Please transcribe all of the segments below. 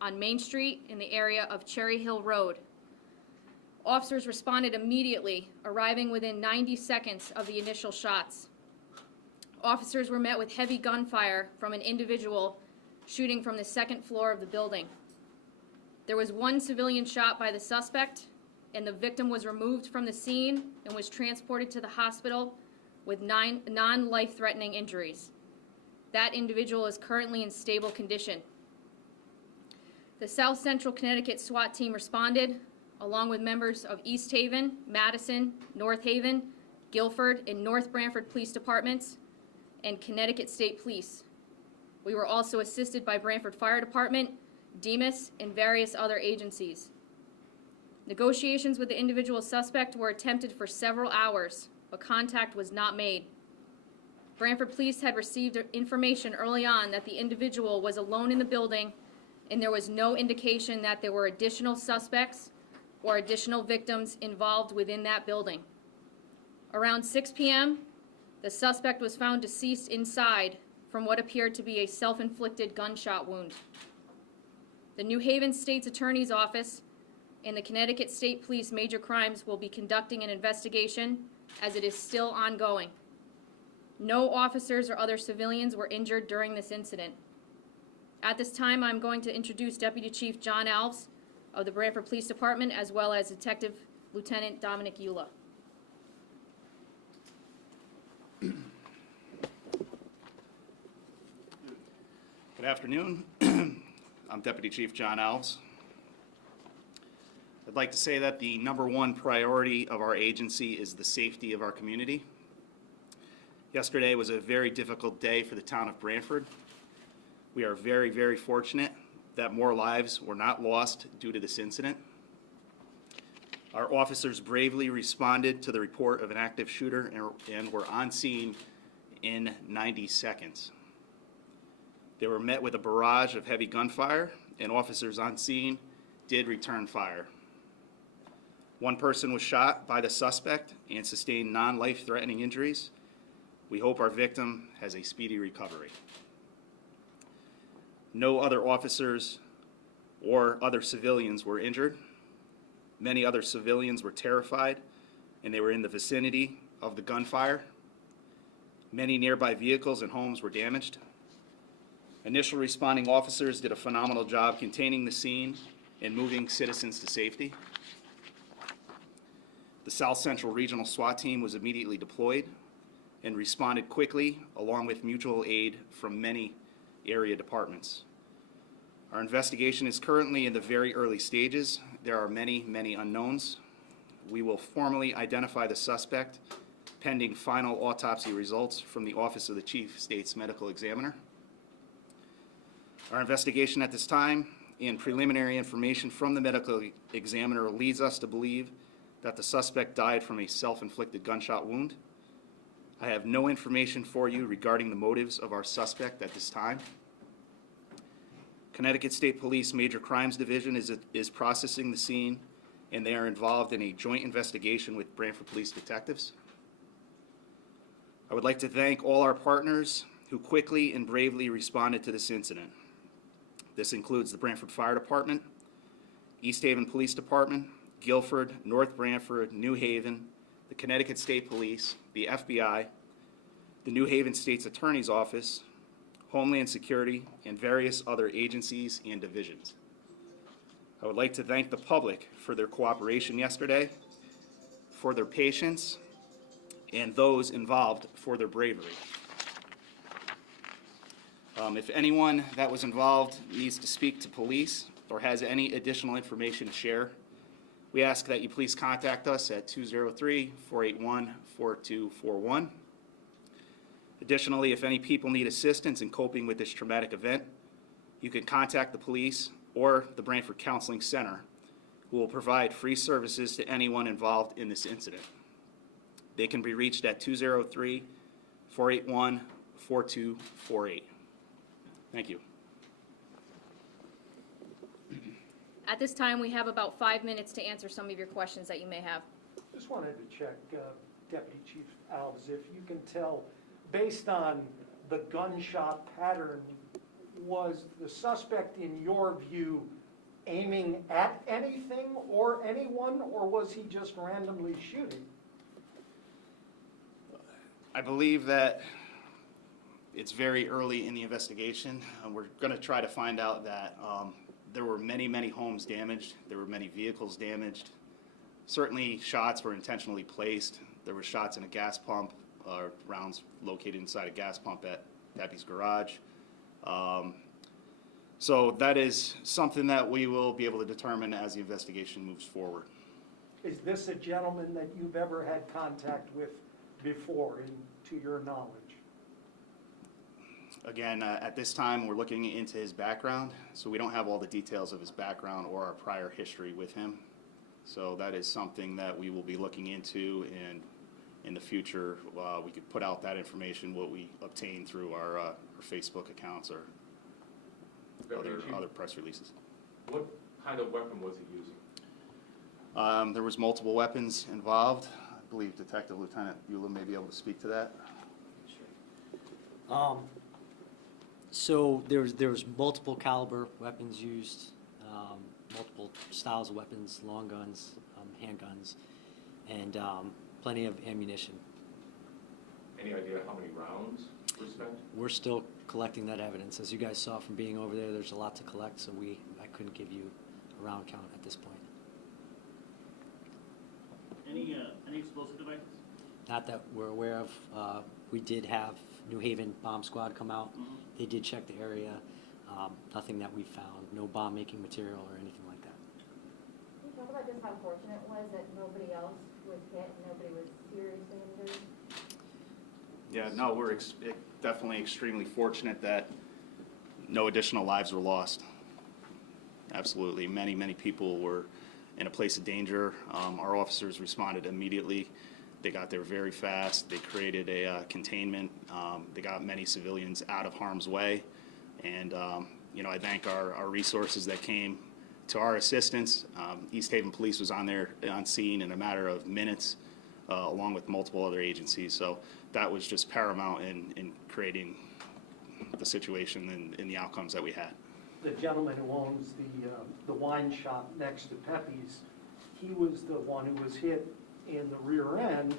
on Main Street in the area of Cherry Hill Road. Officers responded immediately, arriving within 90 seconds of the initial shots. Officers were met with heavy gunfire from an individual shooting from the second floor of the building. There was one civilian shot by the suspect, and the victim was removed from the scene and was transported to the hospital with 9 non-life-threatening injuries. That individual is currently in stable condition. The South Central Connecticut SWAT team responded, along with members of East Haven, Madison, North Haven, Guilford, and North Brantford Police Departments, and Connecticut State Police. We were also assisted by Brantford Fire Department, DEMIS, and various other agencies. Negotiations with the individual suspect were attempted for several hours, but contact was not made. Brantford Police had received information early on that the individual was alone in the building, and there was no indication that there were additional suspects or additional victims involved within that building. Around 6 p.m., the suspect was found deceased inside from what appeared to be a self-inflicted gunshot wound. The New Haven State's Attorney's Office and the Connecticut State Police Major Crimes will be conducting an investigation as it is still ongoing. No officers or other civilians were injured during this incident. At this time, I'm going to introduce Deputy Chief John Alves of the Brantford Police Department, as well as Detective Lieutenant Dominic Eula. Good afternoon. I'm Deputy Chief John Alves. I'd like to say that the #1 priority of our agency is the safety of our community. Yesterday was a very difficult day for the town of Brantford. We are very, very fortunate that more lives were not lost due to this incident. Our officers bravely responded to the report of an active shooter and were on scene in 90 seconds. They were met with a barrage of heavy gunfire, and officers on scene did return fire. One person was shot by the suspect and sustained non-life-threatening injuries. We hope our victim has a speedy recovery. No other officers or other civilians were injured. Many other civilians were terrified, and they were in the vicinity of the gunfire. Many nearby vehicles and homes were damaged. Initial responding officers did a phenomenal job containing the scene and moving citizens to safety. The South Central Regional SWAT team was immediately deployed and responded quickly, along with mutual aid from many area departments. Our investigation is currently in the very early stages. There are many, many unknowns. We will formally identify the suspect pending final autopsy results from the Office of the Chief State's Medical Examiner. Our investigation at this time and preliminary information from the medical examiner leads us to believe that the suspect died from a self-inflicted gunshot wound. I have no information for you regarding the motives of our suspect at this time. Connecticut State Police Major Crimes Division is processing the scene, and they are involved in a joint investigation with Brantford Police detectives. I would like to thank all our partners who quickly and bravely responded to this incident. This includes the Brantford Fire Department, East Haven Police Department, Guilford, North Brantford, New Haven, the Connecticut State Police, the FBI, the New Haven State's Attorney's Office, Homeland Security, and various other agencies and divisions. I would like to thank the public for their cooperation yesterday, for their patience, and those involved for their bravery. If anyone that was involved needs to speak to police or has any additional information to share, we ask that you please contact us at 203-481-4241. Additionally, if any people need assistance in coping with this traumatic event, you can contact the police or the Brantford Counseling Center, who will provide free services to anyone involved in this incident. They can be reached at 203-481-4248. Thank you. At this time, we have about 5 minutes to answer some of your questions that you may have. Just wanted to check, Deputy Chief Alves, if you can tell, based on the gunshot pattern, was the suspect, in your view, aiming at anything or anyone, or was he just randomly shooting? I believe that it's very early in the investigation. We're going to try to find out that there were many, many homes damaged. There were many vehicles damaged. Certainly, shots were intentionally placed. There were shots in a gas pump, rounds located inside a gas pump at Debbie's garage. So that is something that we will be able to determine as the investigation moves forward. Is this a gentleman that you've ever had contact with before, to your knowledge? Again, at this time, we're looking into his background, so we don't have all the details of his background or our prior history with him. So that is something that we will be looking into, and in the future, we could put out that information, what we obtain through our Facebook accounts or other press releases. What kind of weapon was he using? There was multiple weapons involved. I believe Detective Lieutenant Eula may be able to speak to that. So there was multiple caliber weapons used, multiple styles of weapons, long guns, handguns, and plenty of ammunition. Any idea how many rounds were spent? We're still collecting that evidence. As you guys saw from being over there, there's a lot to collect, so I couldn't give you a round count at this point. Any explosive devices? Not that we're aware of. We did have New Haven Bomb Squad come out. Mm-hmm. They did check the area. Nothing that we found. No bomb-making material or anything like that. Can you talk about just how fortunate it was that nobody else was hit and nobody was seriously injured? Yeah, no, we're definitely extremely fortunate that no additional lives were lost. Absolutely. Many, many people were in a place of danger. Our officers responded immediately. They got there very fast. They created a containment. They got many civilians out of harm's way. And, I thank our resources that came to our assistance. East Haven Police was on scene in a matter of minutes, along with multiple other agencies. So that was just paramount in creating the situation and the outcomes that we had. The gentleman who owns the wine shop next to Pepe's, he was the one who was hit in the rear end.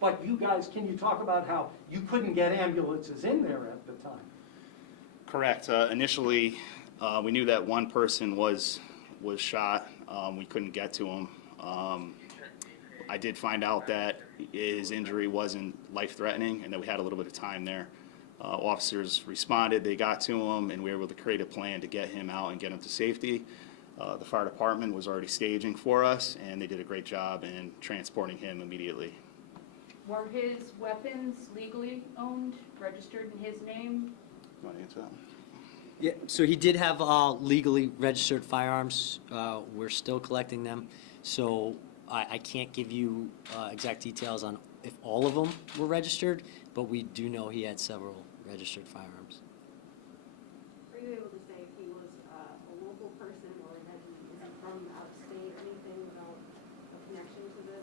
But you guys, can you talk about how you couldn't get ambulances in there at the time? Correct. Initially, we knew that one person was shot. We couldn't get to him. I did find out that his injury wasn't life-threatening and that we had a little bit of time there. Officers responded, they got to him, and we were able to create a plan to get him out and get him to safety. The fire department was already staging for us, and they did a great job in transporting him immediately. Were his weapons legally owned, registered in his name? You want to answer that one? Yeah, so he did have legally registered firearms. We're still collecting them, so I can't give you exact details on if all of them were registered, but we do know he had several registered firearms. Are you able to say if he was a local person or that he is from out of state or anything about a connection to the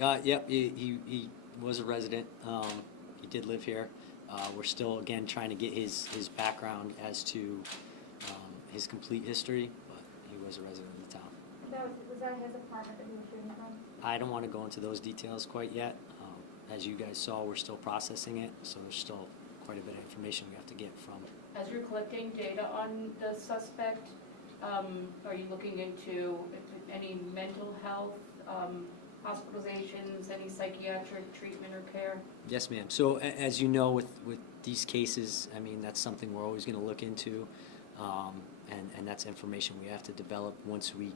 town? Yep, he was a resident. He did live here. We're still, again, trying to get his background as to his complete history, but he was a resident of the town. Was that his apartment that he was shooting from? I don't want to go into those details quite yet. As you guys saw, we're still processing it, so there's still quite a bit of information we have to get from. As you're collecting data on the suspect, are you looking into any mental health, hospitalizations, any psychiatric treatment or care? Yes, ma'am. So as you know, with these cases, I mean, that's something we're always going to look into, and that's information we have to develop once we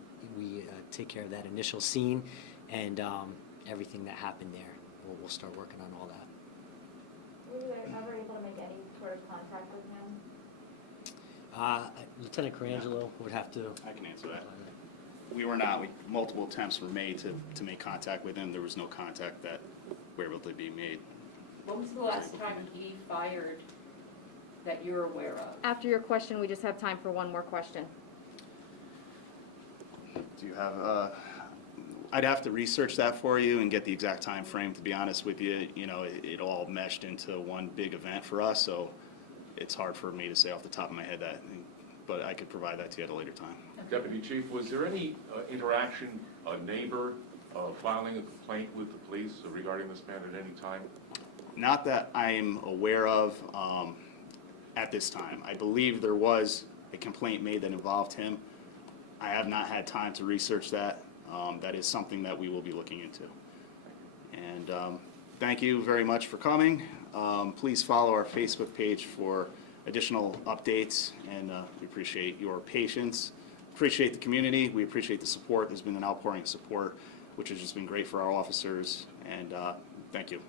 take care of that initial scene and everything that happened there. We'll start working on all that. Were you ever able to make any sort of contact with him? Lieutenant Carangelo would have to. I can answer that. We were not. Multiple attempts were made to make contact with him. There was no contact that were able to be made. When was the last time he fired that you're aware of? After your question, we just have time for one more question. Do you have? I'd have to research that for you and get the exact time frame. To be honest with you, it all meshed into one big event for us. So it's hard for me to say off the top of my head that, but I could provide that to you at a later time. Deputy Chief, was there any interaction, a neighbor filing a complaint with the police regarding this man at any time? Not that I'm aware of at this time. I believe there was a complaint made that involved him. I have not had time to research that. That is something that we will be looking into. And thank you very much for coming. Please follow our Facebook page for additional updates, and we appreciate your patience. Appreciate the community. We appreciate the support. There's been an outpouring of support, which has just been great for our officers, and thank you.